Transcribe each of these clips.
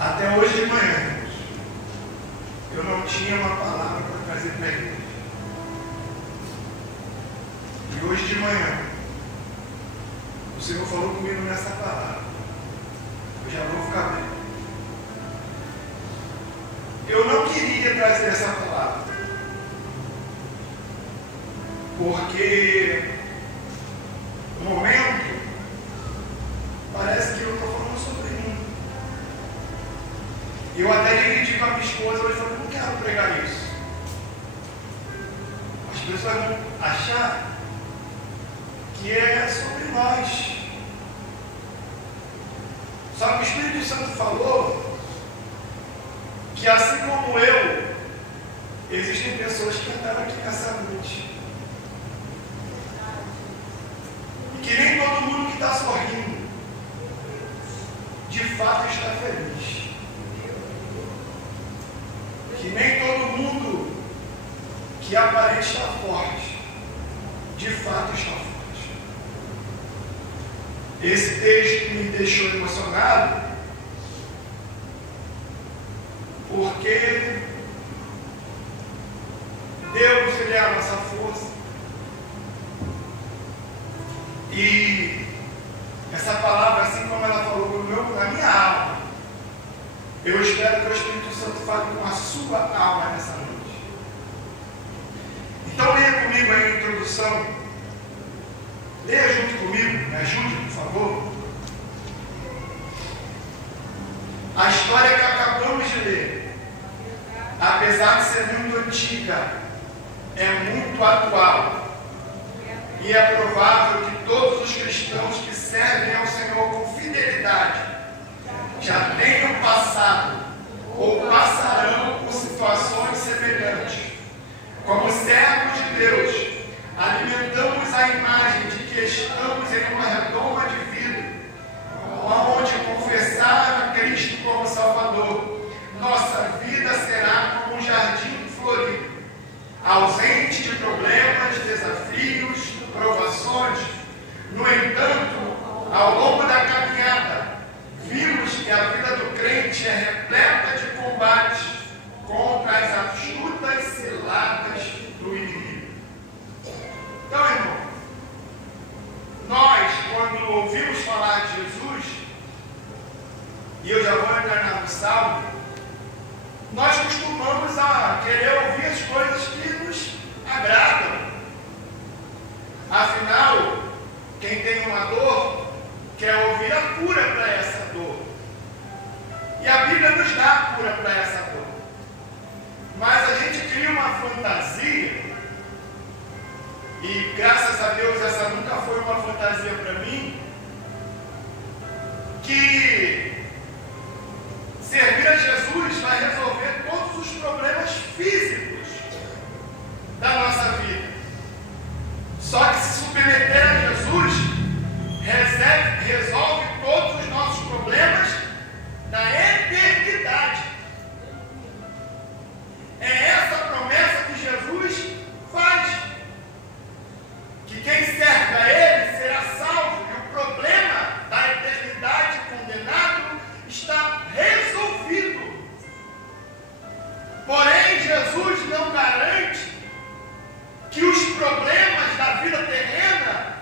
Até hoje de manhã, irmãos, eu não tinha uma palavra para trazer para a igreja. E hoje de manhã, o Senhor falou comigo nessa palavra. Eu já vou ficar bem. Eu não queria trazer essa palavra, porque no momento parece que eu estou falando sobre mim. Eu até dividi com a minha esposa, hoje falei, não quero pregar isso. As pessoas vão achar que é sobre nós. Só que o Espírito Santo falou que assim como eu, existem pessoas que entraram aqui nessa noite. E que nem todo mundo que está sorrindo, de fato está feliz. Que nem todo mundo que aparenta estar forte, de fato está forte. Esse texto me deixou emocionado, porque Deus, Ele é a nossa força. E essa palavra, assim como ela falou na minha alma, eu espero que o Espírito Santo fale com a sua alma nessa noite. Então leia comigo aí a introdução. Leia junto comigo, me ajude, por favor. A história que acabamos de ler, apesar de ser muito antiga, é muito atual. E é provável que todos os cristãos que servem ao Senhor com fidelidade já tenham passado ou passarão por situações semelhantes. Como servos de Deus, alimentamos a imagem de que estamos em uma redoma de vida, onde confessar a Cristo como Salvador, nossa vida será como um jardim florido, ausente de problemas, desafios, provações. No entanto, ao longo da caminhada, vimos que a vida do crente é repleta de combates contra as astutas ciladas do inimigo. Então, irmão, nós, quando ouvimos falar de Jesus, e eu já vou entrar no Salmo, nós costumamos a querer ouvir as coisas que nos agradam. Afinal, quem tem uma dor, quer ouvir a cura para essa dor. E a Bíblia nos dá a cura para essa dor. Mas a gente cria uma fantasia, e graças a Deus essa nunca foi uma fantasia para mim, que servir a Jesus vai resolver todos os problemas físicos da nossa vida. Só que se submeter a Jesus resolve todos os nossos problemas da eternidade. É essa a promessa que Jesus faz. Que quem serve a Ele será salvo, e o problema da eternidade condenado está resolvido. Porém, Jesus não garante que os problemas da vida terrena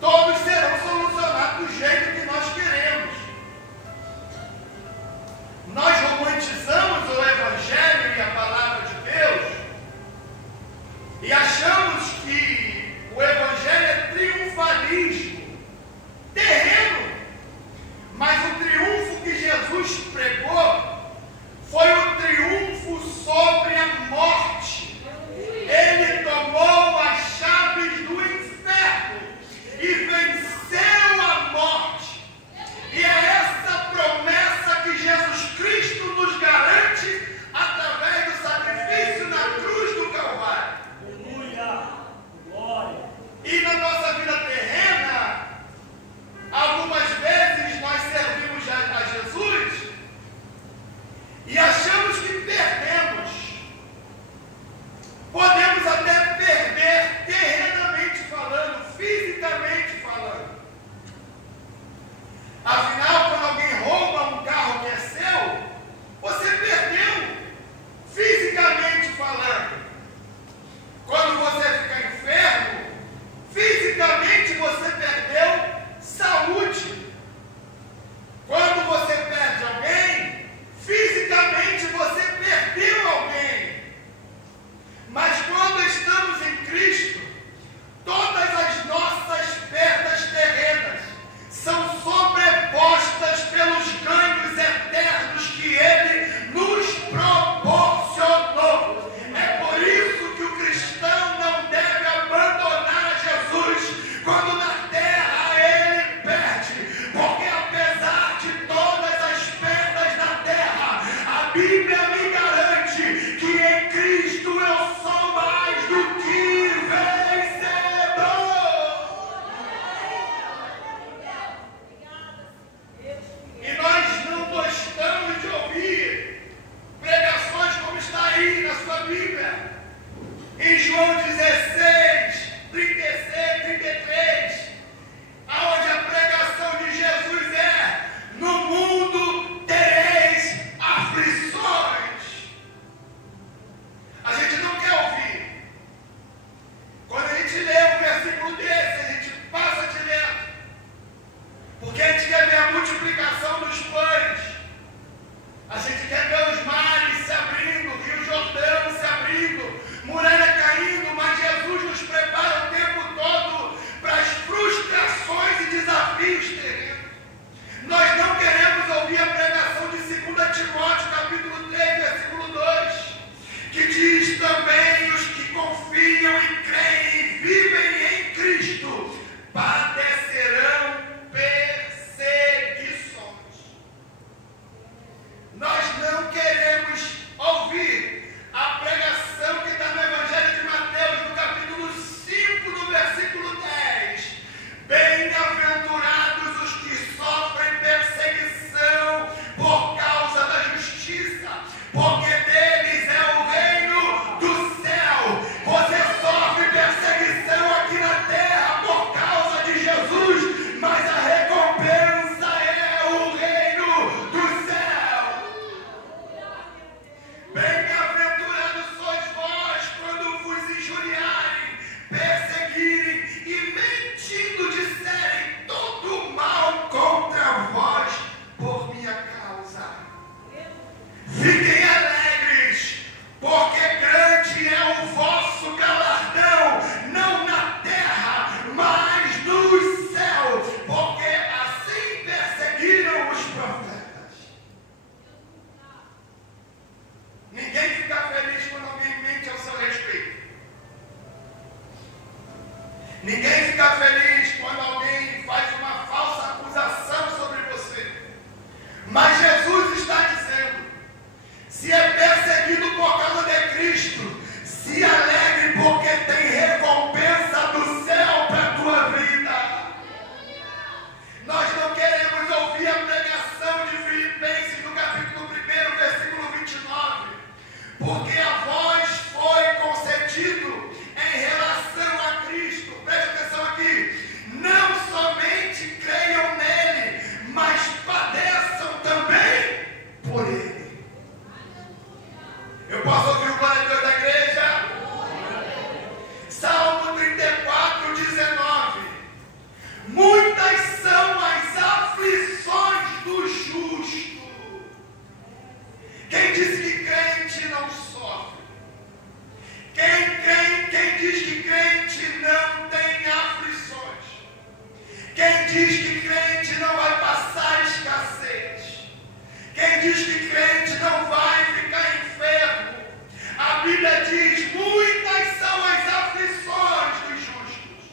todos serão solucionados do jeito que nós queremos. Nós romantizamos o Evangelho e a palavra de Deus e achamos que o Evangelho é triunfalismo terreno, mas o triunfo que Jesus pregou foi o triunfo sobre a morte. Ele tomou as chaves do inferno e venceu a morte. E é essa promessa que Jesus Cristo nos garante através do sacrifício na cruz do Calvário. Aleluia! Glória! E na nossa vida terrena, algumas vezes nós servimos a Jesus Bíblia me garante que em Cristo eu sou mais do que vencedor. E nós não gostamos de ouvir pregações como está aí na sua Bíblia. Em João 16, 36, 33, aonde a pregação de Jesus é: no mundo tereis aflições. A gente não quer ouvir. Quando a gente lê um versículo desse, a gente passa direto. Porque a gente quer ver a multiplicação dos pães. A gente quer ver os mares se abrindo, Rio Jordão se abrindo, muralha caindo, mas Jesus nos prepara o tempo todo para as frustrações e desafios terrenos. Nós não queremos ouvir a pregação de 2 Timóteo, capítulo 3, versículo 2, que diz também: os que confiam e creem e vivem em Cristo padecerão perseguições. Nós não queremos ouvir a pregação que está no Evangelho de Mateus, no capítulo 5, no versículo 10. Bem-aventurados os que sofrem perseguição por causa da justiça, porque deles é o reino do céu. Você sofre perseguição aqui na terra por causa de Jesus, mas a recompensa é o reino do céu. Bem-aventurados sois vós quando vos injuriarem, perseguirem e mentindo disserem todo mal contra vós por minha causa. Fiquem alegres, porque grande é o vosso galardão, não na terra, mas no céu, porque assim perseguiram os profetas. Ninguém fica feliz quando alguém mente ao seu respeito. Ninguém fica feliz quando alguém faz uma falsa acusação sobre você. Mas Jesus está dizendo: se é perseguido por causa de Cristo, se alegre, porque tem recompensa do céu para a tua vida. Nós não queremos ouvir a pregação de Filipenses, no capítulo 1, versículo 29, porque a vós foi concedido em relação a Cristo. Preste atenção aqui. Não somente creiam nele, mas padeçam também por ele. Eu posso ouvir o glória a Deus da igreja? Salmo 34, 19. Muitas são as aflições do justo. Quem disse que crente não sofre? Quem diz que crente não tem aflições? Quem diz que crente não vai passar escassez? Quem diz que crente não vai ficar enfermo? A Bíblia diz: muitas são as aflições dos justos,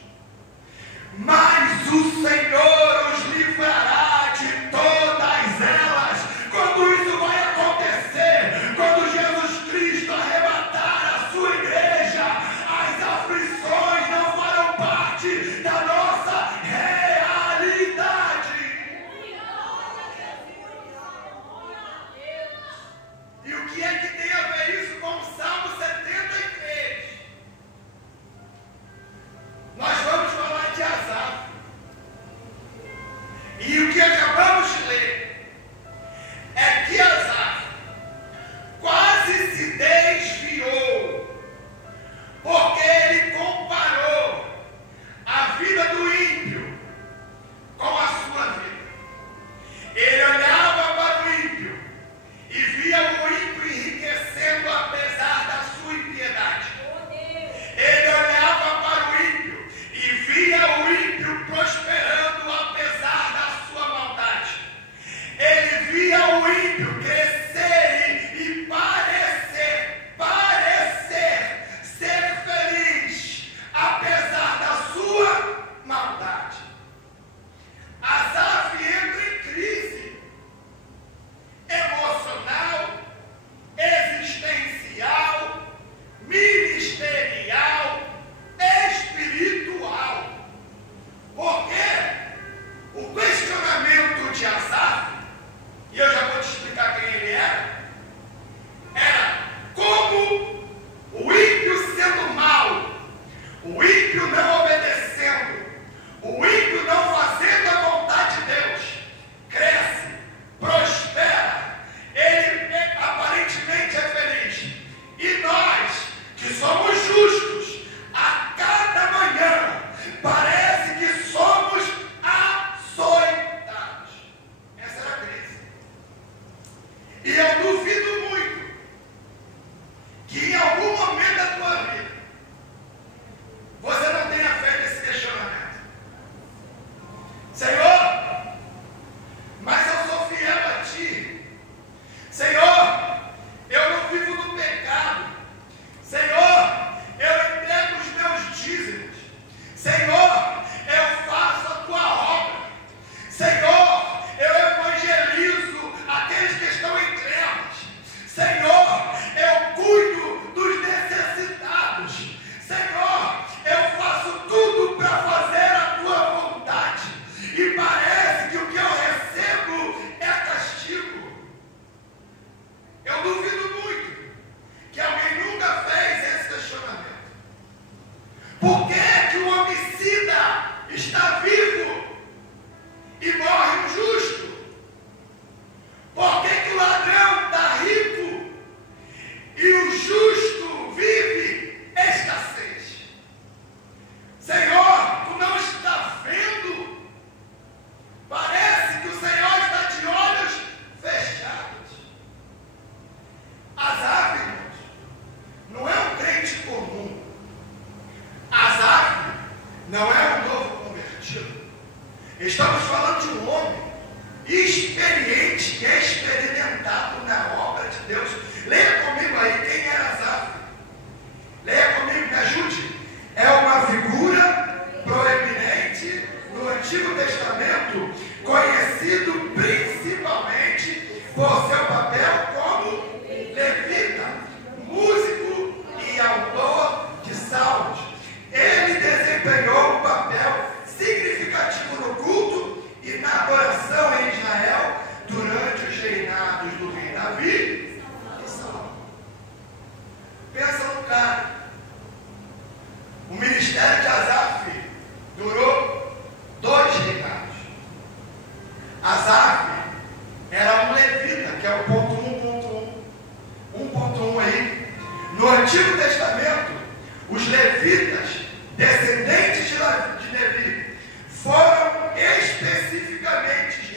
mas o Senhor os livrará de todas elas. Quando isso vai acontecer? Quando Jesus Cristo arrebatar a sua igreja, as aflições não farão parte da nossa realidade. E o que é que tem a ver isso com o Salmo 73? Nós vamos falar de Asaf. E o que acabamos de ler é que Asaf quase se desviou, porque ele comparou a vida do ímpio com a sua vida. Ele olhava para o ímpio e via o ímpio enriquecendo apesar da sua impiedade. Ele olhava para o ímpio e via o ímpio prosperando apesar da sua maldade. Ele via o ímpio crescer e parecer ser feliz apesar da sua maldade. Asaf entra em crise emocional, te explicar quem ele era como o ímpio sendo mau, o ímpio não obedecendo, o ímpio não fazendo a vontade de Deus, cresce, prospera, ele aparentemente é feliz. E nós, que somos justos, a cada manhã, parece que somos açoitados. Essa era a crise. E eu duvido muito que em algum momento da tua vida você não tenha feito esse questionamento. Senhor, mas eu sou fiel a Ti. Senhor, eu não vivo no pecado. Senhor, eu entrego os meus dízimos. Senhor, eu faço a Tua obra. Senhor, eu evangelizo aqueles que estão em trevas. Senhor, eu cuido dos necessitados. Senhor, eu faço tudo para fazer a Tua vontade. E parece que o que eu recebo é castigo. Eu duvido muito que alguém nunca fez esse questionamento. Por que o homicida está vivo e morre um justo? Por que o ladrão está rico e o justo vive escassez? Senhor, Tu não está vendo? Parece que o Senhor está de olhos fechados. Asaf, irmãos, não é um crente comum. Asaf não é um novo convertido. Estamos falando de um homem experiente e experimentado na obra de Deus. Leia comigo aí quem era Asaf. Leia comigo, me ajude. É uma figura proeminente no Antigo Testamento, conhecido principalmente por seu papel como levita, músico e autor de salmos. Ele desempenhou um papel significativo no culto e na adoração em Israel durante os reinados do rei Davi e Salomão. Pensa no cara. O ministério de Asaf durou 2 reinados. Asaf era um levita, que é o ponto 1.1 aí. No Antigo Testamento, os levitas, descendentes de Levi, foram especificamente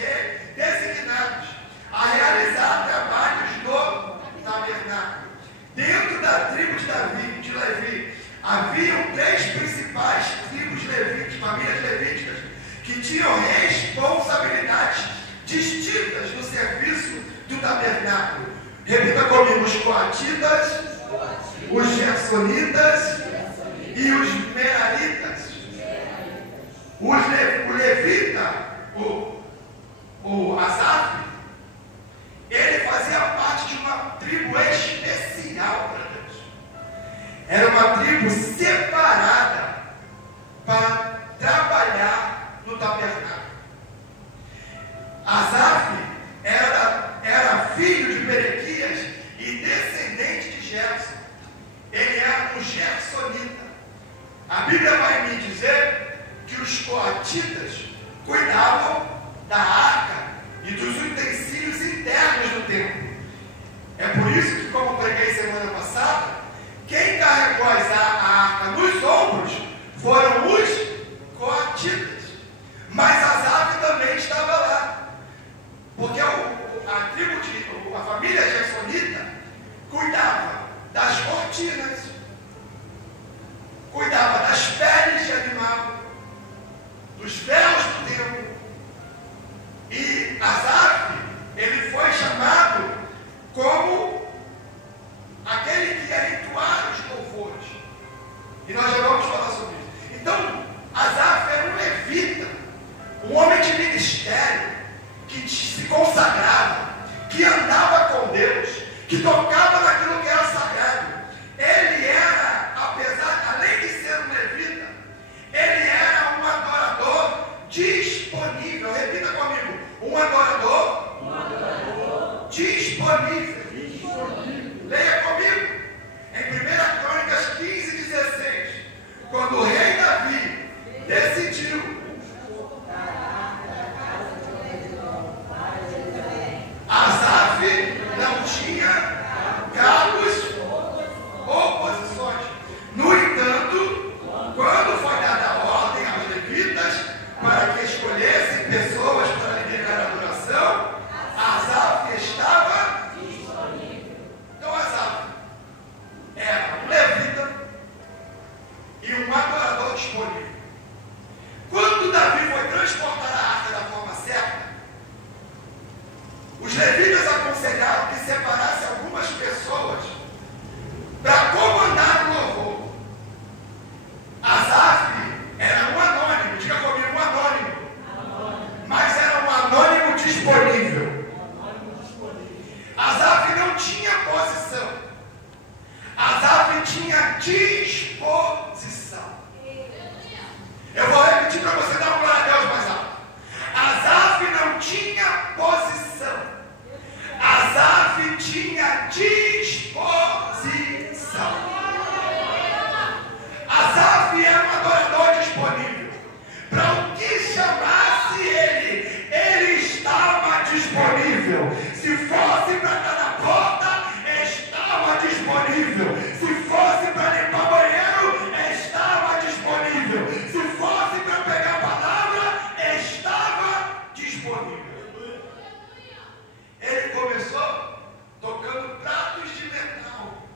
designados a realizar trabalhos no tabernáculo. Dentro da tribo de Levi, haviam 3 principais tribos levíticas, famílias levíticas, que tinham responsabilidades distintas no serviço do tabernáculo. Repita comigo: os coatitas, os gersonitas e os meraritas. O levita, o Asaf, ele fazia parte de uma tribo especial para Deus. Era uma tribo separada para trabalhar no tabernáculo. Asaf era filho de Berequias e descendente de Gerson. Ele era um gersonita. A Bíblia vai me dizer que os coatitas cuidavam da arca e dos utensílios internos do templo. É por isso que, como preguei semana passada, quem carregou a arca nos ombros foram os coatitas. Mas Asaf também estava lá, porque a família gersonita cuidava das cortinas, cuidava das peles de animal, dos véus do templo. E Asaf, ele foi chamado como aquele que ia entoar os louvores. E nós já vamos falar sobre isso. Então, Asaf era um levita, um homem de ministério, que se consagrava, que andava com Deus, que tocava naquilo que era sagrado. Ele disponível. Leia comigo. Em 1 Crônicas 15:16, quando o rei Davi decidiu Asaf não tinha cargos ou posições. No entanto, quando foi dada a ordem aos levitas para que escolhessem pessoas para liderar a adoração, Asaf estava disponível. Então Asaf era um levita e um adorador disponível. Quando Davi foi transportar a arca da forma certa, os levitas aconselharam que separasse algumas pessoas para comandar o louvor. Asaf era um anônimo, diga comigo, um anônimo. Mas era um anônimo disponível. Asaf não tinha posição. Asaf tinha disposição. Eu vou repetir para você dar uma glória a Deus mais alto. Asaf não tinha posição. Asaf tinha disposição. Asaf era um adorador disponível. Para o que chamasse ele estava disponível. Se fosse para estar na porta, estava disponível. Se fosse para limpar banheiro, estava disponível. Se fosse para pegar a palavra, estava disponível. Ele começou tocando pratos de metal.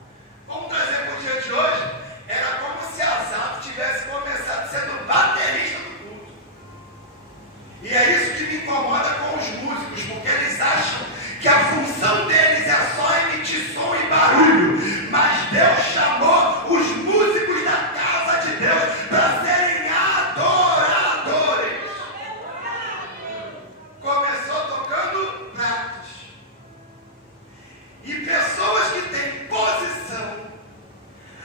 Vamos trazer para o dia de hoje? Era como se Asaf tivesse começado sendo baterista do culto. E é isso que me incomoda com os músicos, porque eles acham que a função deles é só emitir som e barulho. Mas Deus chamou os músicos da casa de Deus para serem adoradores. Começou tocando pratos. E pessoas que têm posição,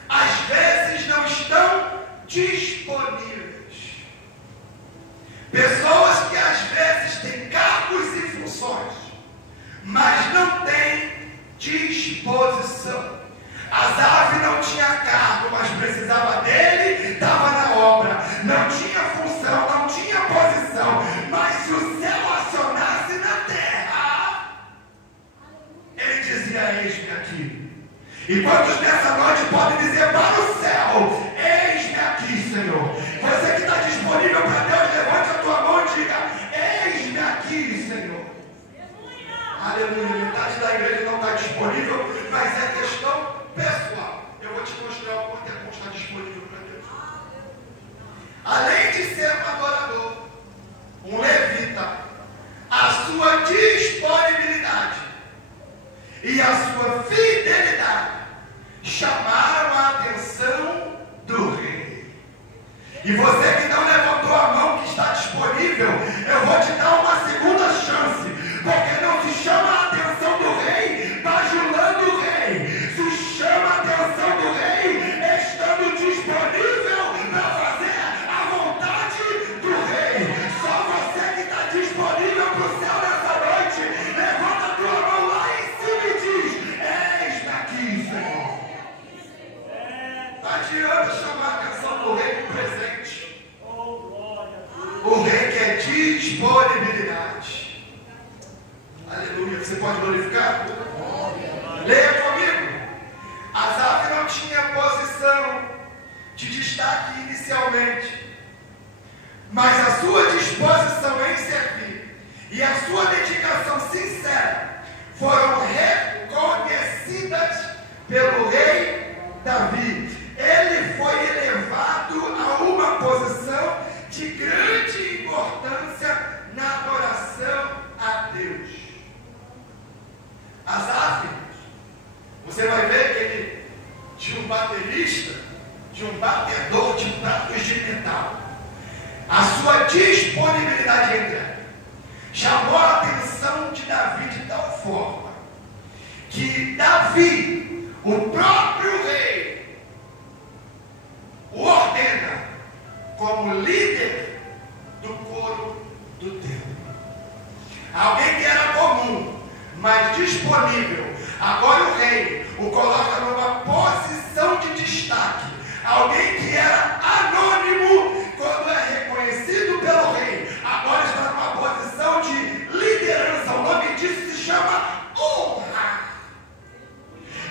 às vezes não estão disponíveis. Pessoas que às vezes têm cargos e funções, mas não têm disposição. Asaf não tinha cargo, mas precisava dele, estava na obra. Não tinha função, não tinha posição, mas se o céu acionasse na terra, ele dizia: eis-me aqui. E quantos nessa noite podem dizer para o céu: eis-me aqui, Senhor? Você que está disponível para Deus, levante a tua mão e diga: eis-me aqui, Senhor. Aleluia. Metade da igreja não está disponível, mas é questão pessoal. Eu vou te mostrar o quanto é bom estar disponível para Deus. Além de ser um adorador, um levita, a sua disponibilidade e a sua fidelidade chamaram a atenção do rei. E você que não levantou a mão, que está disponível, eu vou te dar uma segunda chance, porque não se chama a atenção do rei bajulando o rei, se chama a atenção do rei estando disponível para fazer a vontade do rei. Só você que está disponível para o céu nessa noite, levanta a tua mão lá em cima e diz: eis-me aqui, Senhor. Não adianta chamar a atenção do rei com presente. O rei quer disponibilidade. Aleluia. Você pode glorificar? Leia comigo. Asaf não tinha posição de destaque inicialmente, mas a sua disposição em servir e a sua dedicação sincera foram reconhecidas pelo rei Davi. Ele foi elevado a uma posição de grande importância na adoração a Deus. Asaf, você vai ver que ele, de um baterista, de um batedor de pratos de metal, a sua disponibilidade entregue chamou a atenção de Davi de tal forma que Davi, o próprio rei, o ordena como líder do coro do templo. Alguém que era comum, mas disponível. Agora o rei o coloca numa posição de destaque. Alguém que era anônimo, quando é reconhecido pelo rei, agora está numa posição de liderança. O nome disso se chama honra.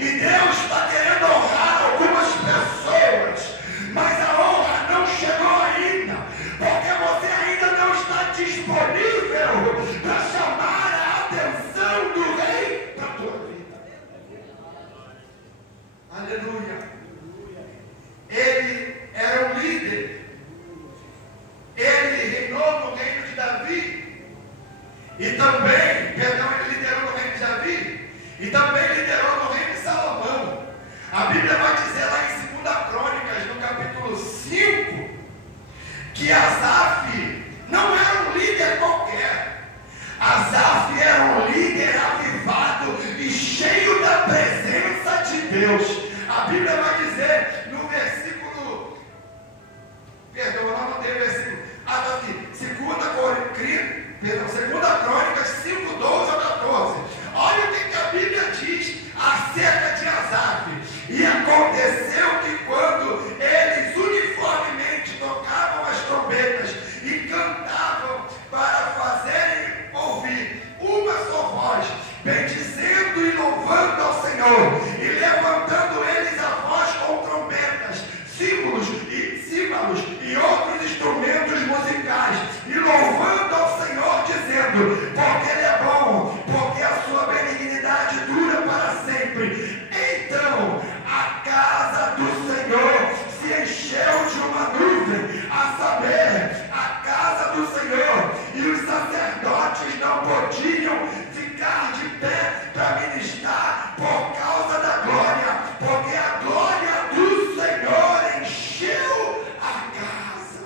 E Deus está querendo honrar algumas pessoas, mas a honra não chegou ainda, porque você ainda não está disponível para chamar a atenção do rei para a tua vida. Aleluia. Ele era um líder. Ele reinou no reino de Davi. E também, ele liderou no reino de Davi. E também liderou no reino de Salomão. A Bíblia vai dizer lá em 2 Crônicas, no capítulo 5, que Asaf não era um líder qualquer. Asaf era um líder avivado e cheio da presença de Deus. A Bíblia vai dizer no versículo, perdão, eu não anotei o versículo, está aqui, 2 Crônicas 5, 12 a 14. Olha o que a Bíblia diz acerca de Asaf. E aconteceu que quando eles uniformemente tocavam as trombetas e cantavam para fazerem ouvir uma só voz, bendizendo e louvando ao Senhor, e levantando eles a voz com trombetas, símbolos e outros instrumentos musicais, e louvando ao Senhor, dizendo: porque Ele é bom, porque a sua benignidade dura para sempre. Então a casa do Senhor se encheu de uma nuvem, a saber, a casa do Senhor, e os sacerdotes não podiam ficar de pé para ministrar por causa da glória, porque a glória do Senhor encheu a casa.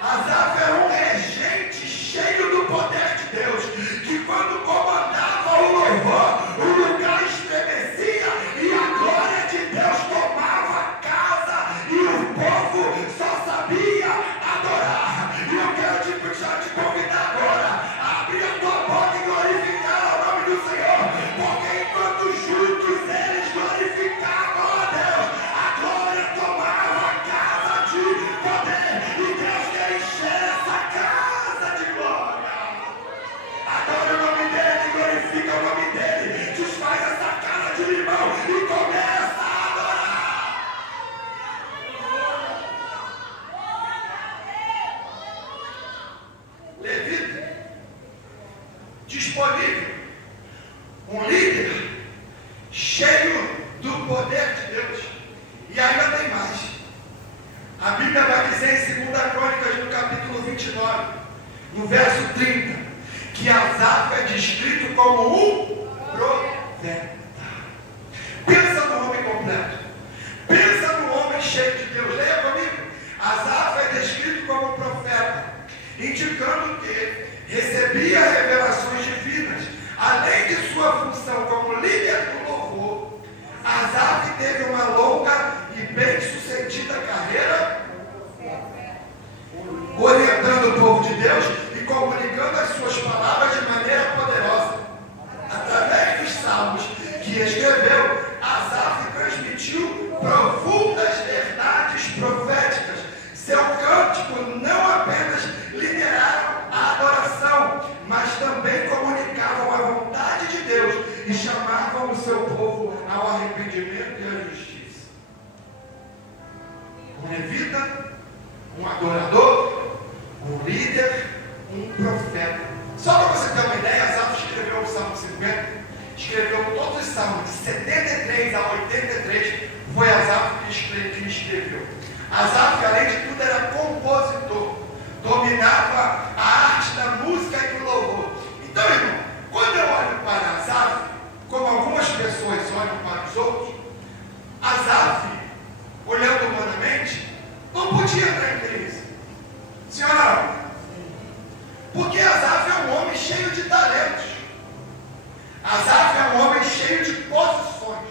Asaf era um regente cheio do poder de Deus, que quando comandava o louvor, o lugar estremecia e a glória de Deus tomava a casa e o povo só sabia adorar. E eu quero já te convidar agora a abrir a tua boca e glorificar o nome do Senhor, porque enquanto juntos eles glorificavam a Deus, a glória tomava a casa de poder, e Deus quer encher essa casa de glória. Adora o nome dele, glorifica o nome dele, desfaz essa cara de limão e começa a adorar. Levita, disponível, um líder cheio do poder de Deus. E ainda tem mais. A Bíblia vai dizer em 2 Crônicas, no capítulo 29, no verso 30, que Asaf é descrito como um profeta. Pensa no homem completo. Pensa no homem cheio de Deus. Leia comigo. Asaf é descrito como um profeta, indicando que recebia revelações divinas. Além de sua função como líder do louvor, Asaf teve uma longa e bem-sucedida carreira orientando o povo de Deus e comunicando as suas palavras de maneira poderosa. Através dos salmos que escreveu, Asaf transmitiu profundas verdades proféticas. Seu cântico não apenas lideraram a adoração, mas também comunicavam a vontade de Deus e chamavam o seu povo ao arrependimento e à justiça. Um levita, um adorador, um líder, um profeta. Só para você ter uma ideia, Asaf escreveu o Salmo 50, escreveu todos os salmos, de 73 a 83, foi Asaf que escreveu. Asaf, além de tudo, era compositor, dominava a arte da música e do louvor. Então, irmão, quando eu olho para Asaf, como algumas pessoas olham para os outros, Asaf, olhando humanamente, não podia entrar em crise. Senhora, porque Asaf é um homem cheio de talentos. Asaf é um homem cheio de posições.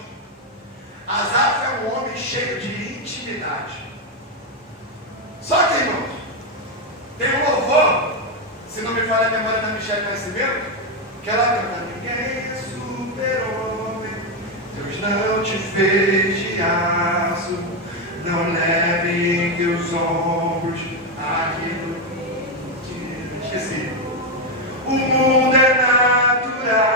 Asaf é um homem cheio de intimidade. Só que, irmãos, tem um louvor, se não me falha a memória da Michele Nascimento, Que ela canta, ninguém é super-homem, Deus não te fez de aço, não leve em teus ombros aquilo que esqueci. O mundo é natural,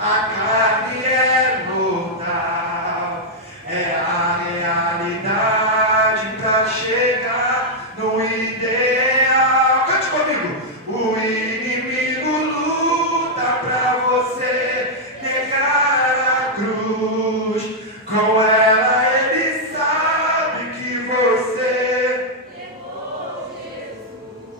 a carne é mortal, é a realidade para chegar no ideal. Cante comigo! O inimigo luta para você negar a cruz, com ela ele sabe que você levou Jesus.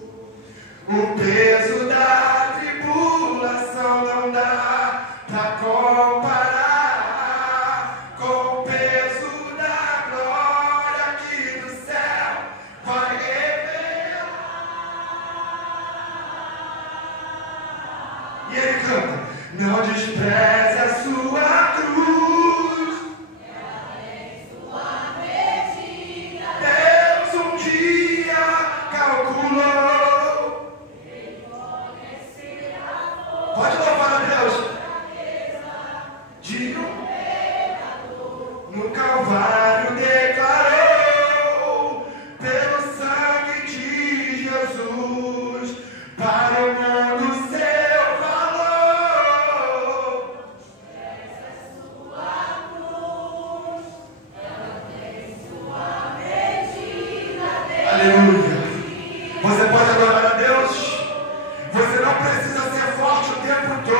O peso da tribulação não dá pra comparar com o peso da glória que do céu vai revelar. E ele canta, não despreze a sua cruz, ela tem sua medida. Deus um dia calculou. Pode louvar a Deus. De um pecador no Calvário declarou, pelo sangue de Jesus, para o mundo seu valor. Essa é sua cruz, ela tem sua medida. Aleluia. Você pode adorar a Deus? Você não precisa ser forte o tempo todo.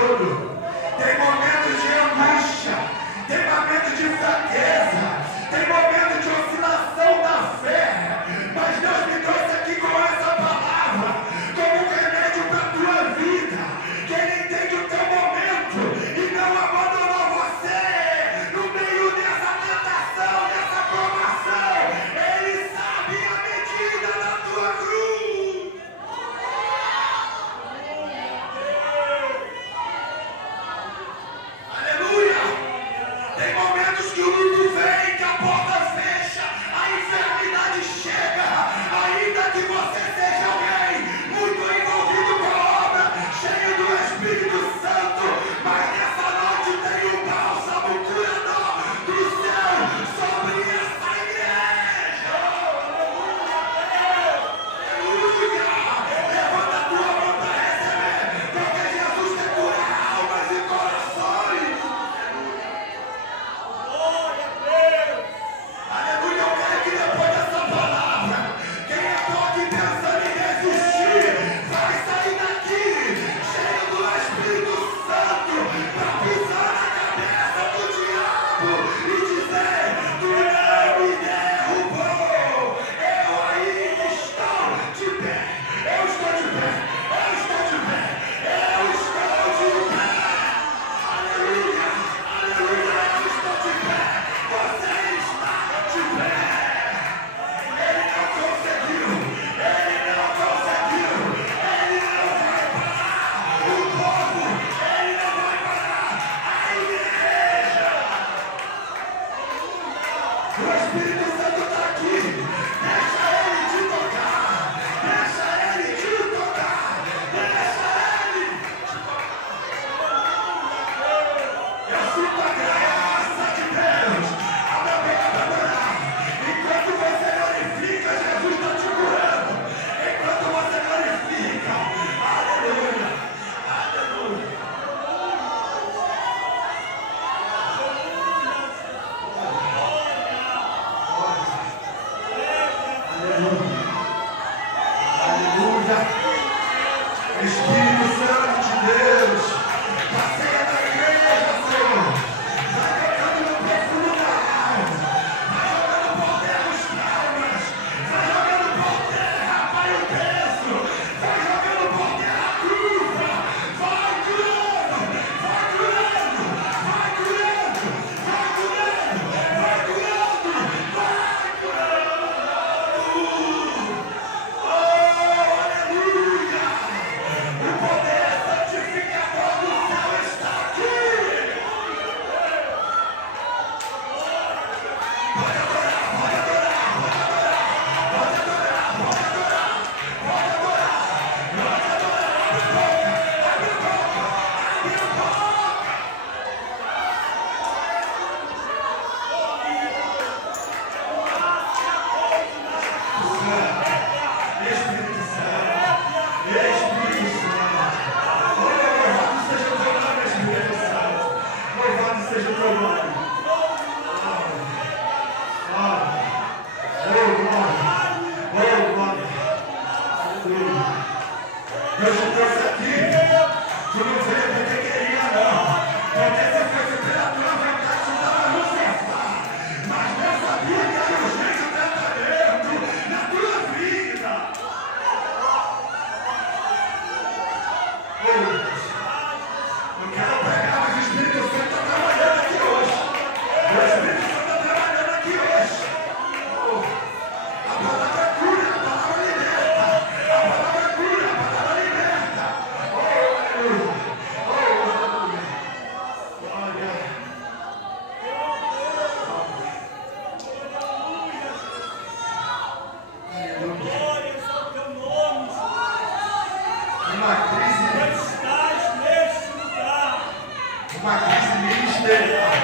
uma crise ministerial.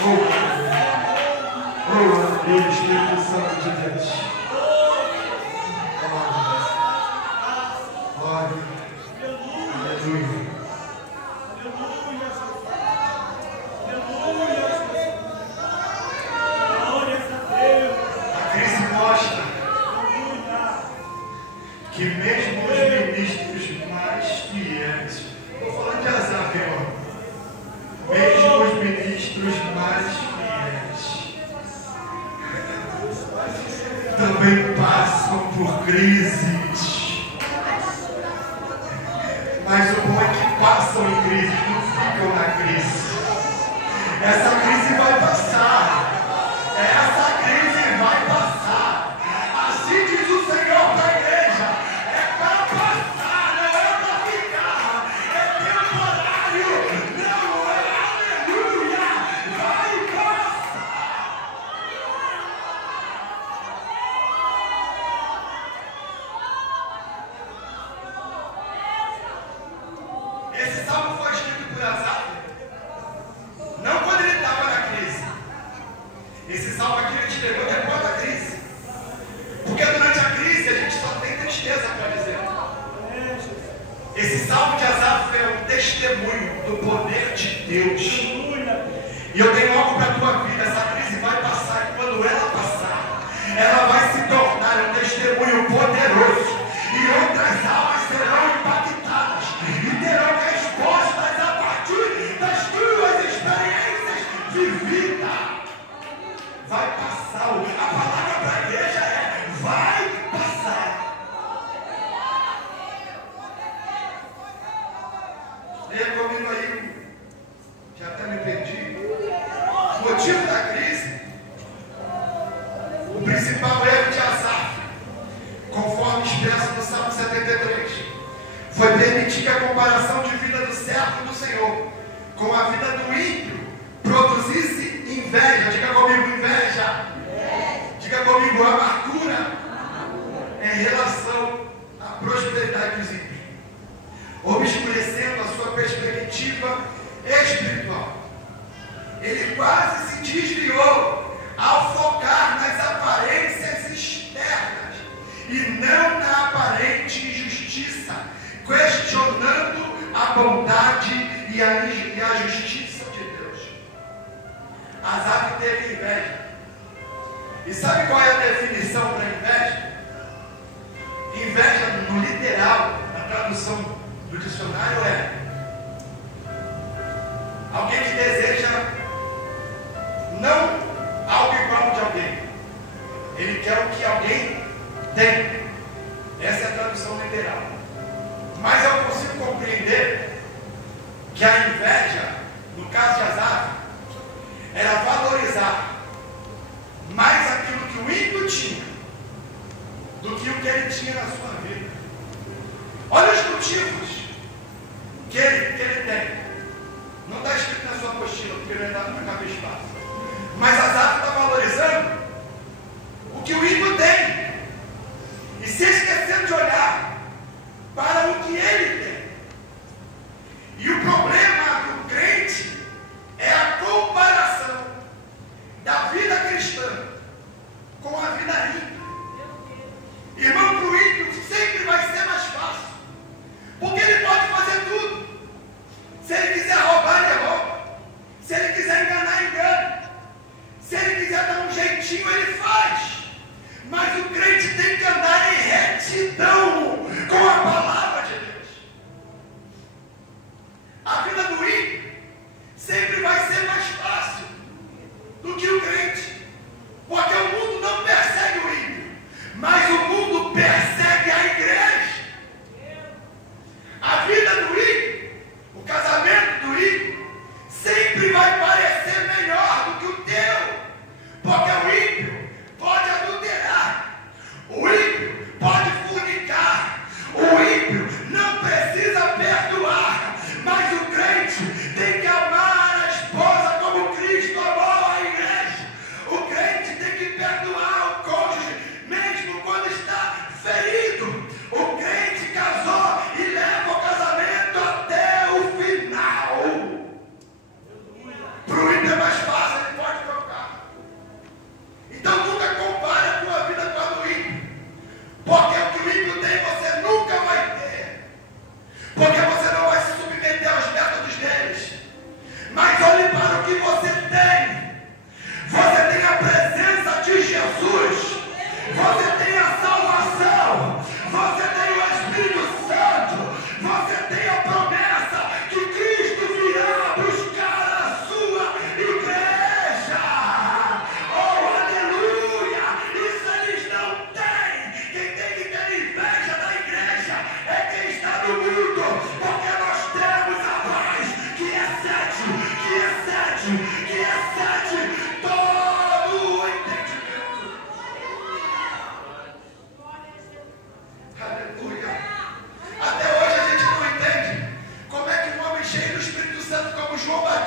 Oh, Deus, Espírito Santo de Deus. Glória. Aleluia. A crise mostra que mesmo os ministros mais fiéis, estou falando de azar, irmão, mesmo os ministros mais fiéis também passam por crises. Mas o bom é que passam em crise, não ficam na crise. Essa crise vai passar. Essa crise vai passar. Assim diz o Senhor para a igreja. É para passar, não é para ficar. É temporário, não é aleluia. Vai passar. Esse salmo foi escrito por Asaf, não quando ele estava na crise. Esse salmo aqui ele escreveu depois da crise. Porque durante a crise a gente só tem tristeza para dizer. Esse salmo de Asaf é um testemunho do poder de Deus. E eu tenho algo para a tua vida. Essa crise vai passar. E quando ela passar, ela vai se tornar um testemunho poderoso. E outras almas serão impactadas e terão respostas a partir das tuas experiências de vida. Vai passar. A palavra para a igreja é: vai passar. Leia comigo aí. Já até me perdi. O motivo da crise, o principal erro de Asaf, conforme expresso no Salmo 73, foi permitir que a comparação de vida do servo do Senhor com a vida do ímpio produzisse inveja. Diga comigo, inveja. Diga comigo, amargura em relação à prosperidade dos ímpios, obscurecendo a sua perspectiva espiritual. Ele quase se desviou ao focar nas aparências externas e não na aparente injustiça, questionando a bondade e a justiça de Deus. Asaf teve inveja. E sabe qual é a definição para inveja? Inveja, no literal, na tradução do dicionário, é alguém que deseja não algo igual de alguém. Ele quer o que alguém tem. Essa é a tradução literal. Mas eu consigo compreender que a inveja, no caso de Asaf, era valorizar mais aquilo que o ímpio tinha do que o que ele tinha na sua vida. Olha os motivos que ele tem. Não está escrito na sua apostila, porque ele está na cabeça fácil. Mas Asaf está valorizando o que o ímpio tem e se esquecendo de olhar para o que ele tem. E o problema do crente é a comparação da vida cristã com a vida ímpia. Irmão, para o ímpio sempre vai ser mais fácil, porque ele pode fazer tudo. Se ele quiser roubar, ele rouba. Se ele quiser enganar, engana. Se ele quiser dar um jeitinho, ele faz.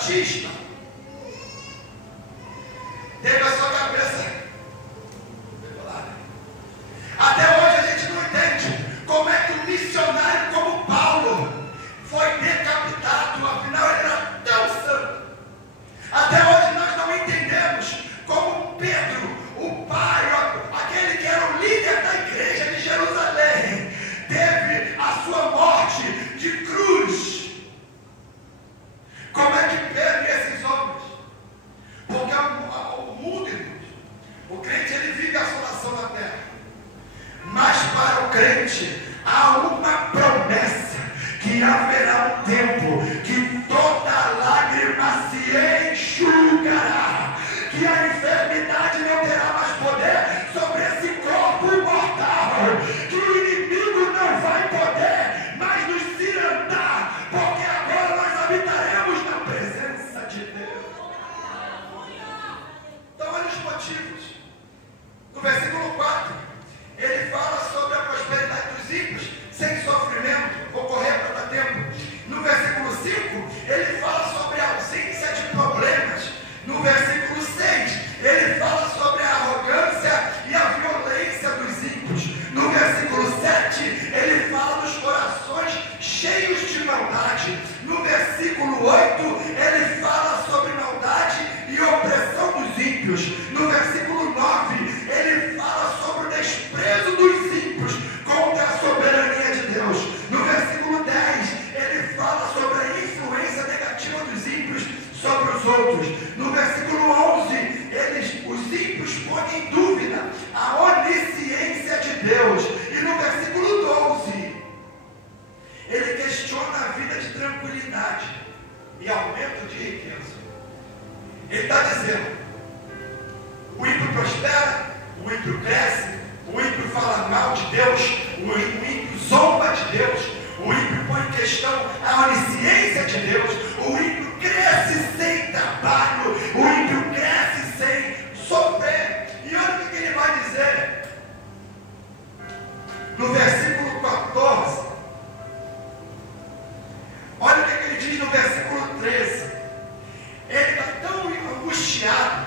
Batista teve a sua cabeça regulada. Até hoje a gente não entende como é que um missionário como Paulo foi decapitado, afinal ele era tão santo. Até hoje nós não entendemos como Pedro, o pai, aquele que era o líder da igreja de Jerusalém, teve a sua morte de cruz. Como é que Pedro e esses homens? Porque o mundo, o crente ele vive a assolação na terra, mas para o crente há uma promessa, que haverá um tempo que toda lágrima se enxugará, que a enfermidade não terá mais poder sobre esse corpo imortal, que o inimigo não vai poder mais nos cirandar, porque agora nós habitaremos na presença de Deus. Então olha os motivos. No versículo 4, ele fala sobre a prosperidade dos ímpios sem sofrimento. Vou correr para dar tempo. No versículo 5, ele fala sobre a ausência de problemas. No versículo 6, ele fala sobre a arrogância e a violência dos ímpios. No versículo 7, ele fala dos corações cheios de maldade. No versículo 8, ele fala sobre maldade e opressão dos ímpios. No versículo 9, ele fala sobre o desprezo dos ímpios contra a soberania de Deus. No versículo 10, ele fala sobre a influência negativa dos ímpios sobre os outros. No versículo 11, os ímpios põem em dúvida a onisciência de Deus. E no versículo 12, ele questiona a vida de tranquilidade e aumento de riqueza. Ele está dizendo: o ímpio prospera, o ímpio cresce, o ímpio fala mal de Deus, o ímpio zomba de Deus, o ímpio põe em questão a onisciência de Deus, o ímpio cresce sem trabalho, o ímpio cresce sem sofrer. E olha o que ele vai dizer no versículo 14. Olha o que ele diz no versículo 13. Ele está tão angustiado,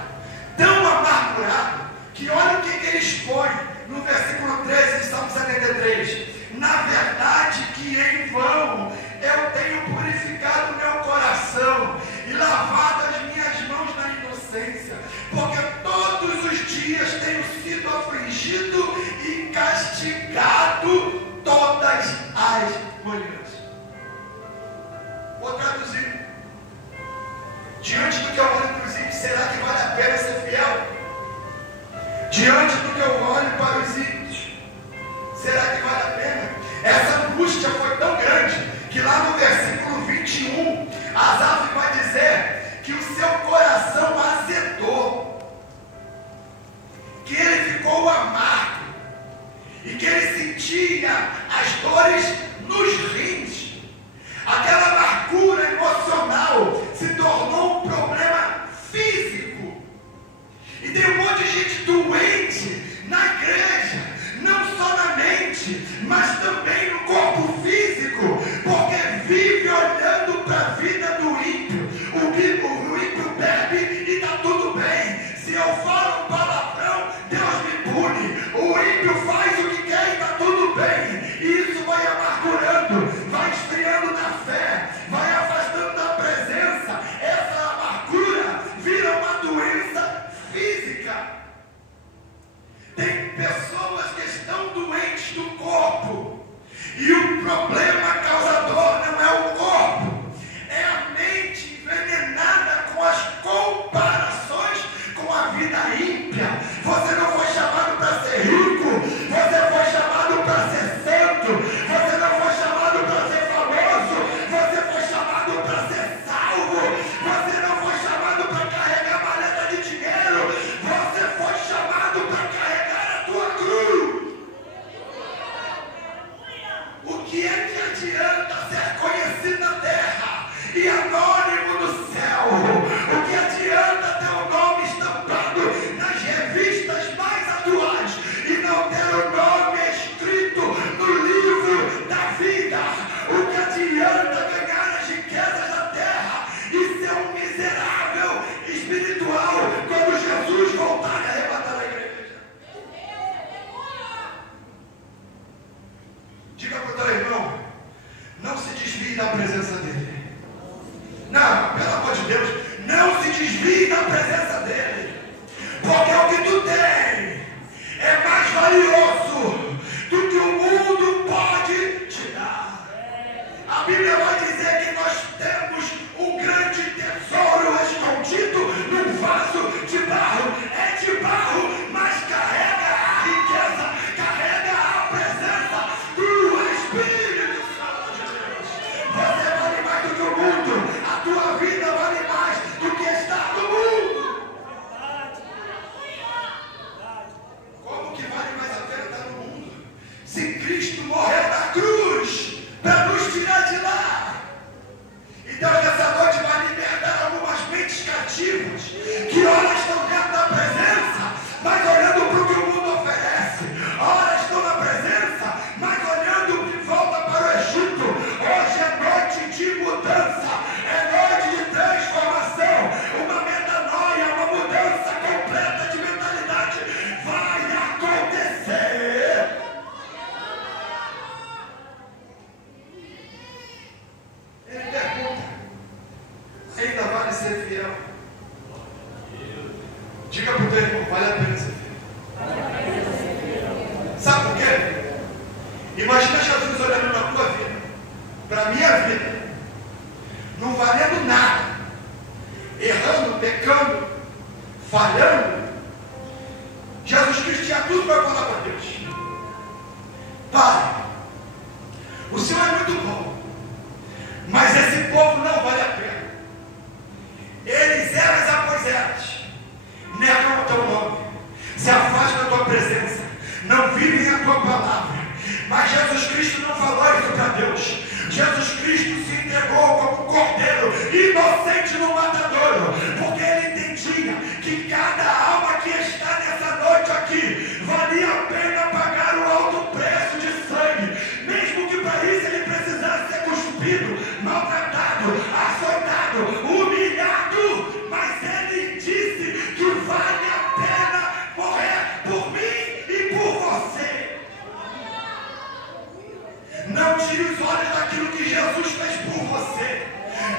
tão amargurado, que olha o que ele expõe no versículo 13 de Salmo 73. Na verdade que em vão eu tenho purificado meu coração e lavado as minhas mãos na inocência, porque todos os dias tenho sido afligido e castigado todas as manhãs. Vou traduzir. Diante do que eu olho para os ímpios, será que vale a pena ser fiel? Diante do que eu olho para os ímpios, será que vale a pena? Essa angústia foi tão grande que lá no versículo 21, Asaf vai dizer que o seu coração azedou, que ele ficou amargo e que ele sentia as dores nos rins. Aquela amargura emocional se tornou um problema físico. E tem um monte de gente doente na igreja, não só na mente, mas também no corpo físico, porque vive olhando para a vida do ímpio. O ímpio bebe e está tudo bem. Se eu falo um palavrão, Deus me pune. O ímpio faz o que quer e está tudo bem. E isso vai amargurando, vai esfriando na fé. presença dele. Não, pelo amor de Deus, não se desvie da presença dele, porque o que tu tem é mais valioso do que o mundo pode te dar. A Bíblia vai dizer que nós temos um grande tesouro escondido num vaso de barro. É de barro, mas carrega a riqueza, carrega a presença do Espírito Santo de Deus. Você vale mais do que o mundo, a tua vida vale mais do que está no mundo. Como que vale mais a pena estar no mundo? Se Cristo morreu na cruz para nos tirar de lá. Então nessa noite vai libertar algumas mentes cativas que ora estão dentro da presença, mas olhando para o que o mundo oferece. Ora estão na presença, mas olhando de volta para o Egito. Hoje é noite de mudança, é noite de transformação, uma metanoia, uma mudança completa de mentalidade vai acontecer. Ele pergunta: ainda vale ser fiel? Diga para o teu irmão: vale a pena ser fiel. Sabe por quê? Imagina Jesus olhando na tua vida, para a minha vida, não valendo nada, errando, pecando, falhando. Jesus Cristo tinha tudo para falar para Deus: Pai, o Senhor é muito bom, mas esse povo não vale a pena. Eles, eras após eras, negam o teu nome, se afastam da tua presença, não vivem a tua palavra. Mas Jesus Cristo não falou isso para Deus. Jesus Cristo se entregou como um cordeiro inocente no matadouro, porque ele entendia que cada alma que está nessa noite aqui valia a pena pagar o alto preço de sangue, mesmo que para isso ele precisasse ser cuspido, maltratado, açoitado, humilhado. Mas ele disse que vale a pena morrer por mim e por você. Não tire os olhos daquilo que Jesus fez por você.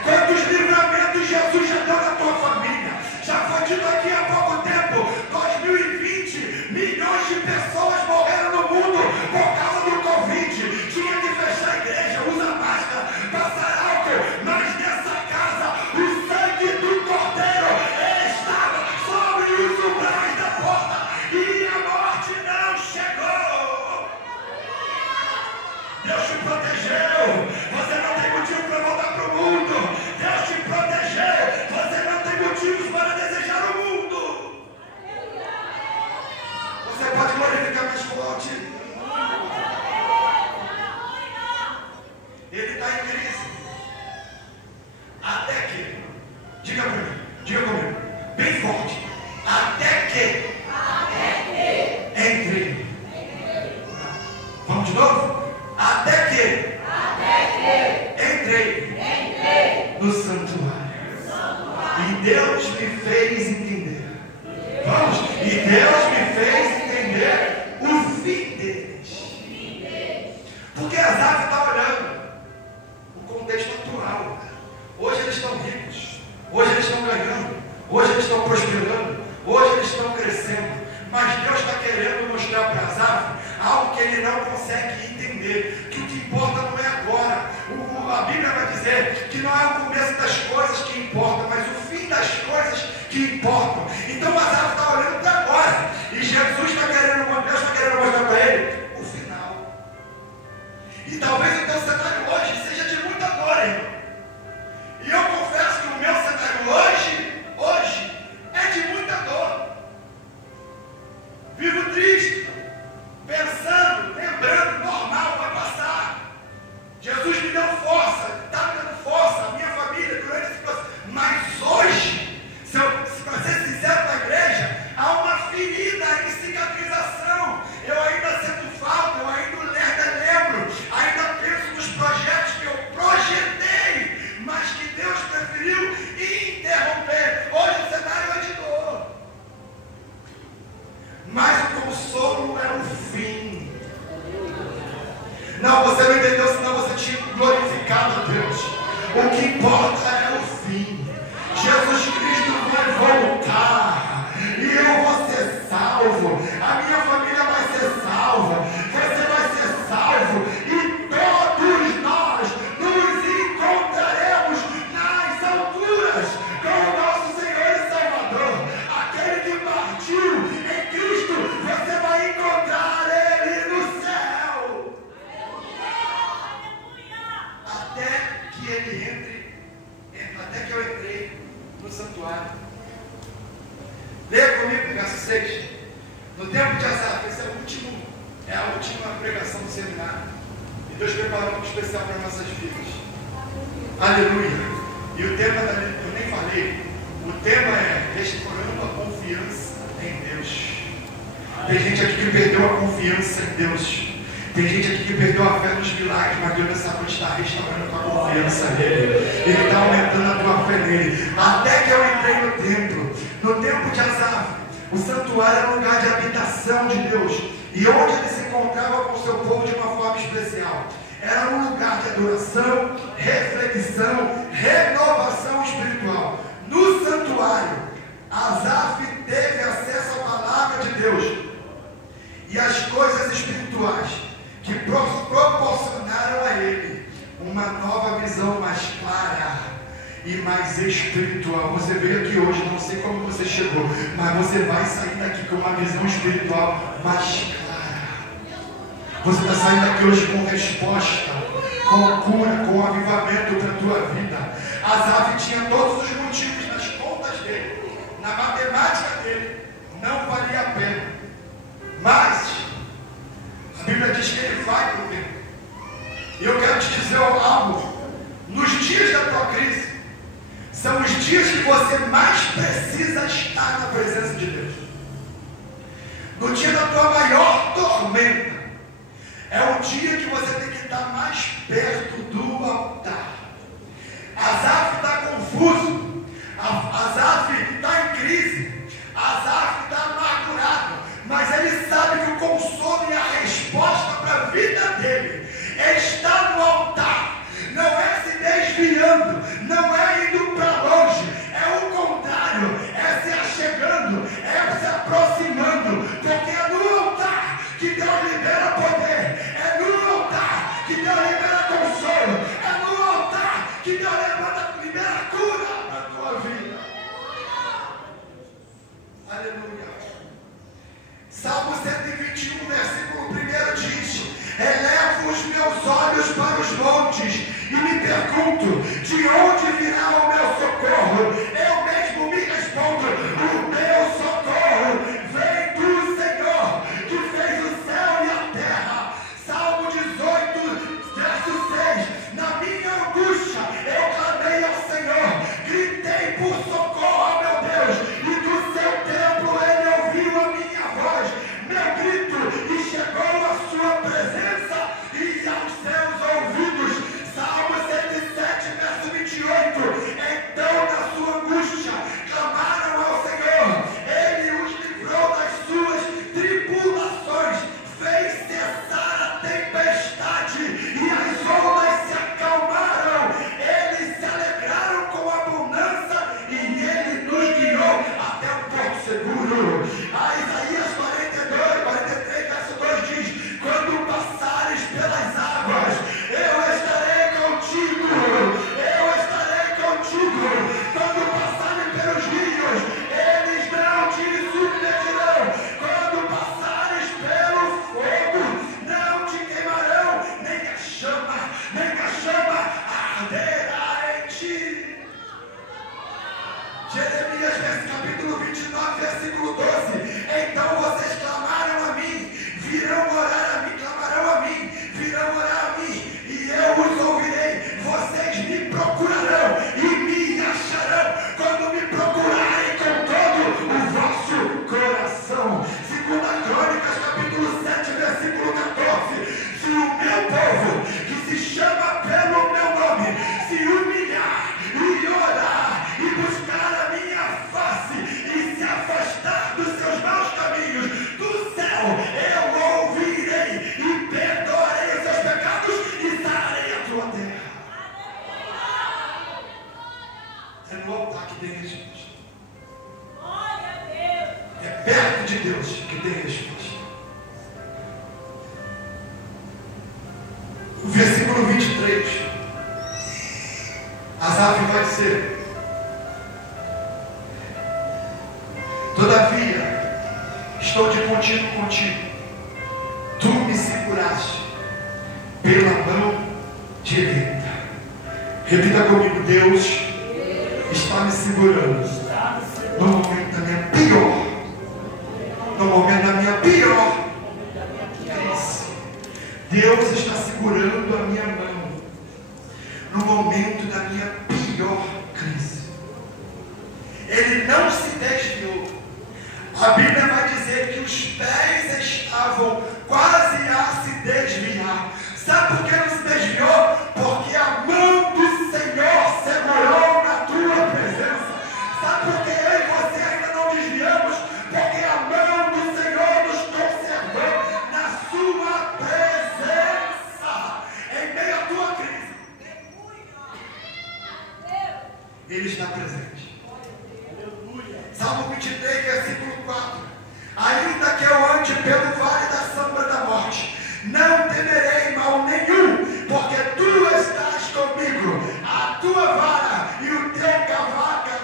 Quantos livramentos Jesus já deu na tua família? Já foi dito aqui há pouco tempo: 2020, milhões de pessoas morreram no mundo por causa do Covid. Tinha que fechar a igreja, usar máscara, passar álcool. Mas nessa casa, o sangue do Cordeiro estava sobre os umbrais da porta e a morte não chegou. Deus te protegeu. Você não tem motivo para voltar para o mundo. Deus te protegeu. Você não tem motivos para desejar o mundo. Você pode glorificar mais forte. Ele está em crise. Até que, diga comigo, bem forte. Até que entre. Vamos de novo? Até que entrei no santuário. E Deus me fez entender. Vamos? E Deus me fez entender o fim deles. Porque Asaf está olhando o contexto atual. Hoje eles estão ricos, hoje eles estão ganhando, hoje eles estão prosperando, hoje eles estão crescendo. Mas Deus está querendo mostrar para Asaf algo que ele não consegue entender, que o que importa não é agora. A Bíblia vai dizer que não é o começo das coisas que importa, mas o fim das coisas que importam. Então Asaf está olhando para agora, e Jesus está querendo, Deus está querendo mostrar para ele o final. E talvez o teu cenário hoje seja de muita dor, irmão. E eu confesso que o meu cenário hoje é de muita dor. Vivo triste, pensando, lembrando, normal, vai passar. Jesus me deu força, está me dando força, a minha família durante esse processo. Mas hoje, para ser sincero com a igreja, O que importa é o fim. Jesus Cristo vai voltar e eu vou ser salvo. A minha família vai ser salva. Você vai ser salvo. E todos nós nos encontraremos nas alturas com o nosso Senhor e Salvador. Aquele que partiu em Cristo, você vai encontrar Ele no céu. Até que Ele entre, até que eu entrei no santuário. Leia comigo, verso 6. No tempo de Asaf, essa é a última pregação do seminário. E Deus preparou algo especial para nossas vidas. Aleluia. E o tema, eu nem falei, o tema é restaurando a confiança em Deus. Tem gente aqui que perdeu a confiança em Deus. Tem gente aqui que perdeu a fé nos milagres, mas Deus nessa noite está restaurando a tua confiança nele. Ele está aumentando a tua fé nele. Até que eu entrei no templo. No tempo de Asaf, o santuário era um lugar de habitação de Deus. E onde ele se encontrava com o seu povo de uma forma especial. Era um lugar de adoração, reflexão, renovação espiritual. No santuário, Asaf teve acesso à palavra de Deus e às coisas espirituais que proporcionaram a ele uma nova visão mais clara e mais espiritual. Você veio aqui hoje, não sei como você chegou, mas você vai sair daqui com uma visão espiritual mais clara. Você está saindo daqui hoje com resposta, com cura, com avivamento para a tua vida. Asaf tinha todos os motivos nas contas dele, na matemática dele, não valia a pena. Mas a Bíblia diz que ele vai para o templo. E eu quero te dizer algo. Nos dias da tua crise, são os dias que você mais precisa estar na presença de Deus. No dia da tua maior tormenta, é o dia que você tem que estar mais perto do altar. Asaf está confuso. Asaf está em crise. Asaf está amargurado. Mas ele sabe que o consolo e a resposta para a vida dele está no altar. Não é se desviando, não é indo para longe, é o contrário, é se achegando, é se aproximando, porque é no altar que Deus libera poder, é no altar que Deus libera consolo, é no altar que Deus libera cura para a tua vida. Aleluia. Salmo 121, versículo 1 diz: elevo os meus olhos para os montes e me pergunto, de onde virá o meu socorro? Eu mesmo me respondo, o meu socorro vem do Senhor, que fez o céu e a terra. Salmo 18, verso 6: na minha angústia eu clamei ao Senhor, gritei por socorro, meu Deus, e do seu templo ele ouviu a minha voz, meu grito, e chegou à sua presença e aos seus ouvidos. Salmo 107, verso 28: então na sua angústia clamaram ao Senhor, ele os livrou das suas tribulações, fez cessar a tempestade e as ondas se acalmaram, eles se alegraram com abundância e ele nos guiou até o porto seguro. A Isaías 43, verso 2 diz: quando passares pelas águas, eu estarei contigo, eu estarei contigo. Quando passarem pelos rios, eles não te submergirão. Quando passares pelo fogo, não te queimarão, nem a chama arderá em ti. Jeremias, capítulo 29, versículo 12: então vocês clamaram a mim, virão orar a mim, clamarão a mim, virão orar a mim, e eu os ouvirei. Vocês me procurarão e me acharão quando me procurarem com todo o vosso coração. 2 Crônicas, capítulo 7, versículo 14: se o meu povo, que se chama pelo meu nome, se humilhar e orar e buscar a minha face e se afastar dos seus É no altar que tem resposta. Glória a Deus. É perto de Deus que tem resposta. O versículo 23. Asaf vai dizer: todavia, estou de contínuo contigo. Tu me seguraste pela mão direita. Repita comigo: Deus está me segurando no momento da minha pior, no momento da minha pior crise. Deus está segurando a minha mão no momento da minha pior crise. Ele não se desviou. A Bíblia vai dizer que os pés estavam quase a se desviar. Sabe por que não se desviou? Porque a mão do Senhor segurou na tua presença. Sabe por que eu e você ainda não desviamos? Porque a mão do Senhor nos conservou na sua presença. Em meio à tua crise, Ele está presente. Salmo 23, versículo 4. Ainda que eu ande pelo vale da sombra da morte, não temerei mal nenhum, porque tu estás comigo. A tua vara e o teu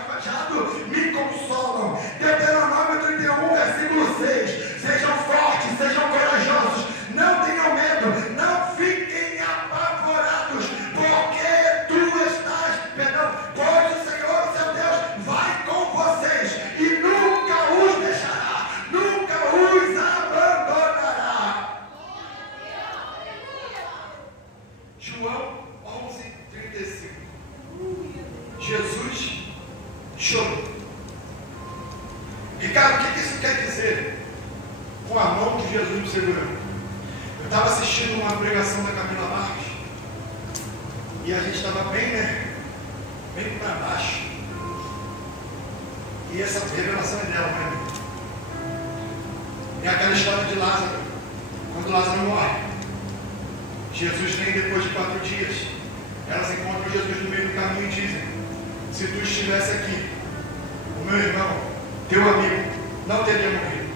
cajado me consolam. Deuteronômio 31, versículo 6. Sejam fortes, sejam corajosos, não tenham medo, não fiquem apavorados, porque tu estás, pois o Senhor, seu Deus, vai com vocês e nunca os deixará, nunca os abandonará. João 11:35. Jesus chorou. Ricardo, o que isso quer dizer? Com a mão de Jesus me segurando. Eu estava assistindo uma pregação da Camila Marques e a gente estava bem para baixo. E essa revelação é dela, né? É aquela história de Lázaro, quando Lázaro morre. Jesus vem depois de 4 dias. Elas encontram Jesus no meio do caminho e dizem: se tu estivesse aqui, o meu irmão, teu amigo, não teria morrido.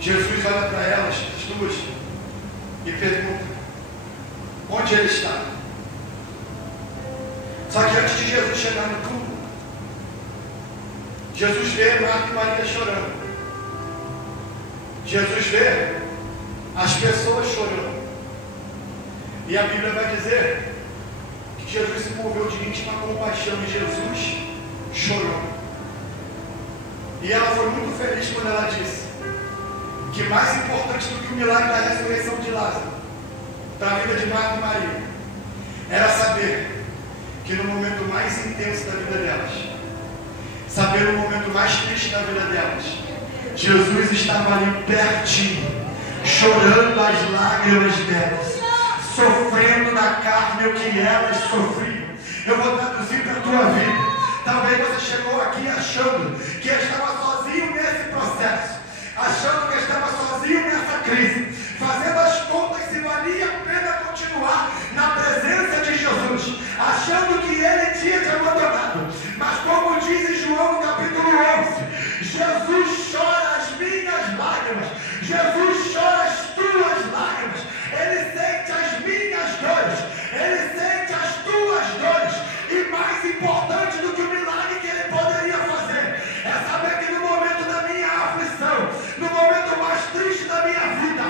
Jesus olha para elas, as duas, e pergunta: onde ele está? Só que antes de Jesus chegar no túmulo, Jesus vê Marta e Maria chorando. Jesus vê as pessoas chorando. E a Bíblia vai dizer que Jesus se moveu de íntima compaixão e Jesus chorou. E ela foi muito feliz quando ela disse que mais importante do que o milagre da ressurreição de Lázaro para a vida de Marta e Maria era saber que no momento mais intenso da vida delas, saber no momento mais triste da vida delas, Jesus estava ali pertinho, chorando as lágrimas delas, sofrendo na carne o que elas sofriam. Eu vou traduzir para a tua vida. Talvez você chegou aqui achando que estava sozinho nesse processo, achando que estava sozinho nessa crise, fazendo as contas se valia a pena continuar na presença de Jesus, achando que Ele tinha te abandonado. Mas como diz em João no capítulo 11, Jesus chora as minhas lágrimas, Jesus chora as tuas lágrimas, Ele sente as minhas dores, Ele sente as tuas dores. E mais importante do que o milagre que Ele poderia fazer é saber que no momento da minha aflição, no momento mais triste da minha vida,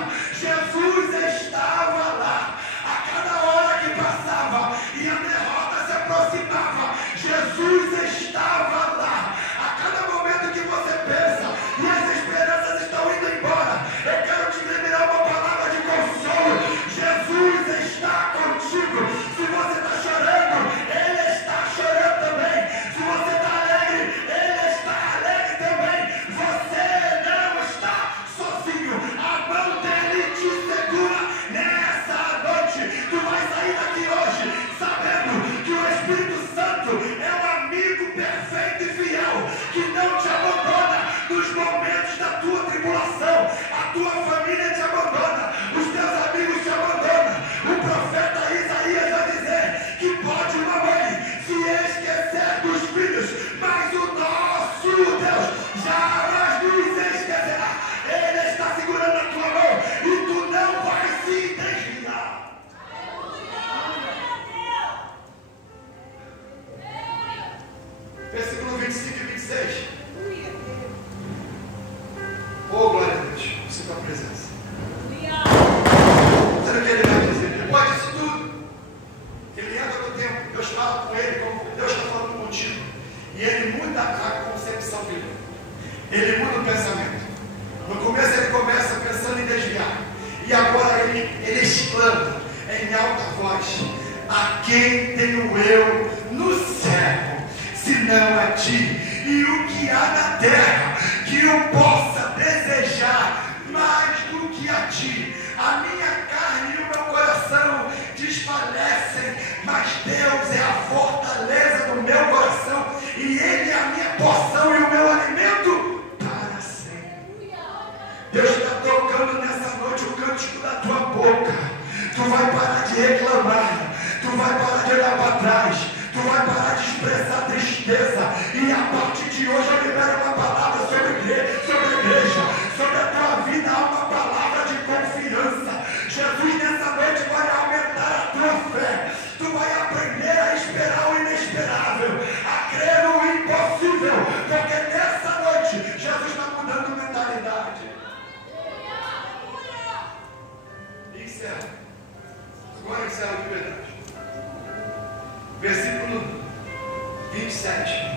Versículo 25 e 26. Oh, glória a Deus, sinto a presença. Sabe o que ele vai dizer? Depois disso tudo, ele entra no tempo, Deus fala com ele, como Deus está falando contigo. E ele muda a concepção dele. Ele muda o pensamento. No começo ele começa pensando em desviar. E agora ele exclama em alta voz: a quem tenho eu no céu, senão a ti? E o que há na terra que eu possa desejar mais do que a ti? A minha carne e o meu coração desfalecem, mas Deus é a fortaleza do meu coração, e Ele é a minha porção e o meu alimento para sempre. Deus está tocando nessa noite o cântico da tua boca. Tu vai parar de reclamar, tu vai parar de olhar para trás, tu vai parar de expressar tristeza, e a partir de hoje eu libero uma palavra sobre a igreja, sobre a tua vida, há uma palavra de confiança. Jesus nessa noite vai aumentar a tua fé, tu vai aprender a esperar o inesperável, a crer no impossível, porque nessa noite Jesus está mudando mentalidade. Encerra. Agora encerra de verdade. Versículo 27.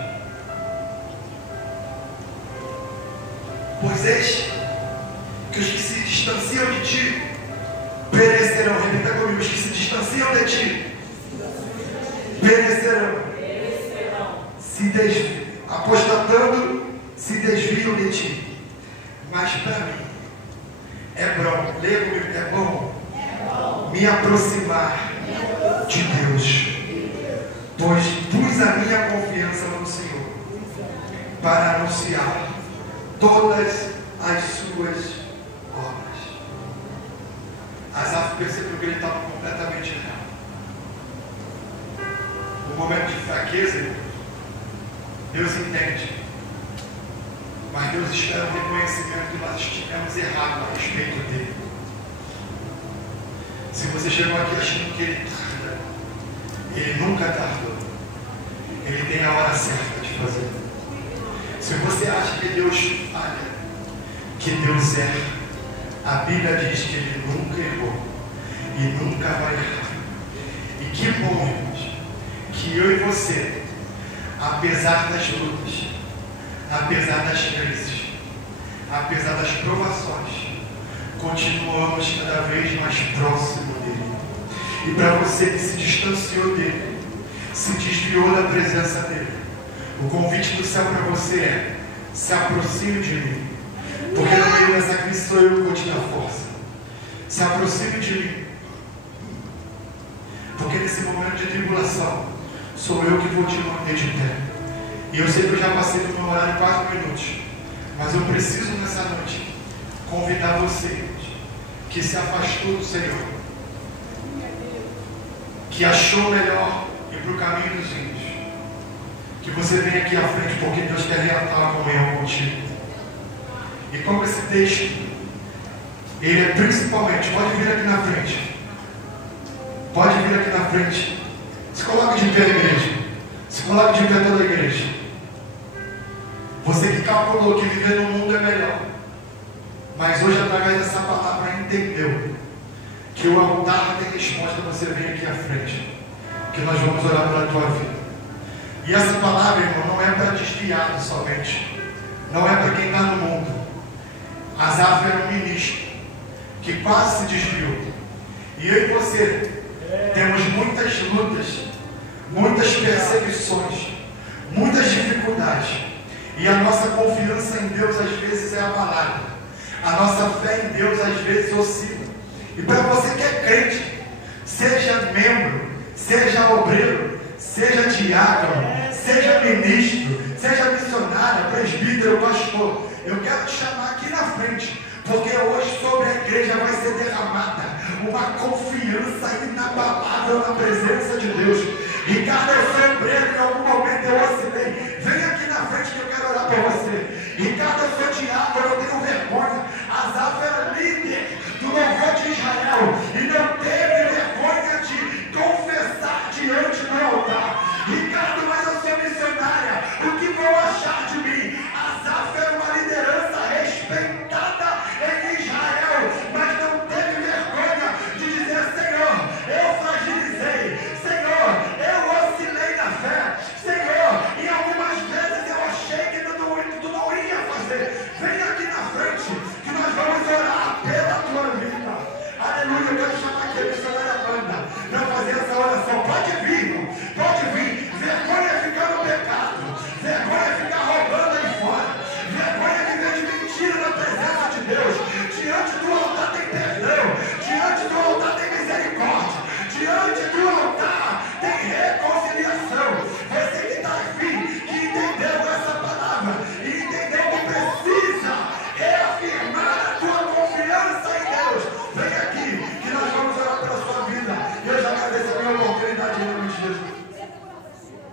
Pois eis que os que se distanciam de ti perecerão. Repita comigo: os que se distanciam de ti perecerão. Se desviam, apostatando, se desviam de ti. Mas para mim é bom, leia comigo, é bom me aproximar de Deus, pois pus a minha confiança no Senhor para anunciar todas as suas obras. Asaf percebeu que ele estava completamente errado. No momento de fraqueza, Deus entende, mas Deus espera o reconhecimento que nós estivemos errados a respeito dele. Se você chegou aqui achando que ele tarda, ele nunca tardou. Ele tem a hora certa de fazer. Se você acha que Deus falha, que Deus erra, a Bíblia diz que ele nunca errou e nunca vai errar. E que bom, irmãos, que eu e você, apesar das lutas, apesar das crises, apesar das provações, continuamos cada vez mais próximo dele. E para você que se distanciou dele, se desviou da presença dele, o convite do céu para você é: se aproxime de mim, porque no meio dessa crise sou eu que vou te dar força. Se aproxime de mim, porque nesse momento de tribulação sou eu que vou te manter de pé. E eu sei que eu já passei do meu horário 4 minutos, mas eu preciso nessa noite convidar você que se afastou do Senhor, que achou melhor ir para o caminho dos índios, que você venha aqui à frente, porque Deus quer reatar a comunhão contigo. E como esse texto, ele é principalmente, pode vir aqui na frente, pode vir aqui na frente, se coloque de pé a igreja, se coloque de pé toda a igreja. Você que calculou que viver no mundo é melhor, mas hoje, através dessa palavra, entendeu que o altar tem resposta. Você vem aqui à frente, que nós vamos orar pela tua vida. E essa palavra, irmão, não é para desviado somente, não é para quem está no mundo. Asaf era um ministro que quase se desviou, e eu e você temos muitas lutas, muitas perseguições, muitas dificuldades, e a nossa confiança em Deus às vezes é abalada. A nossa fé em Deus às vezes oscila. E para você que é crente, seja membro, seja obreiro, seja diácono, seja ministro, seja missionário, presbítero, pastor, eu quero te chamar aqui na frente, porque hoje sobre a igreja vai ser derramada uma confiança inabalável na presença de Deus. Ricardo, eu sou obreiro, em algum momento eu oscilei. Vem aqui na frente que eu quero orar por você. Ricardo, eu sou diácono, eu tenho vergonha. Asaf era líder do louvor de Israel e não teve vergonha de confessar diante do altar. Ricardo, mas eu sou missionária. a pessoa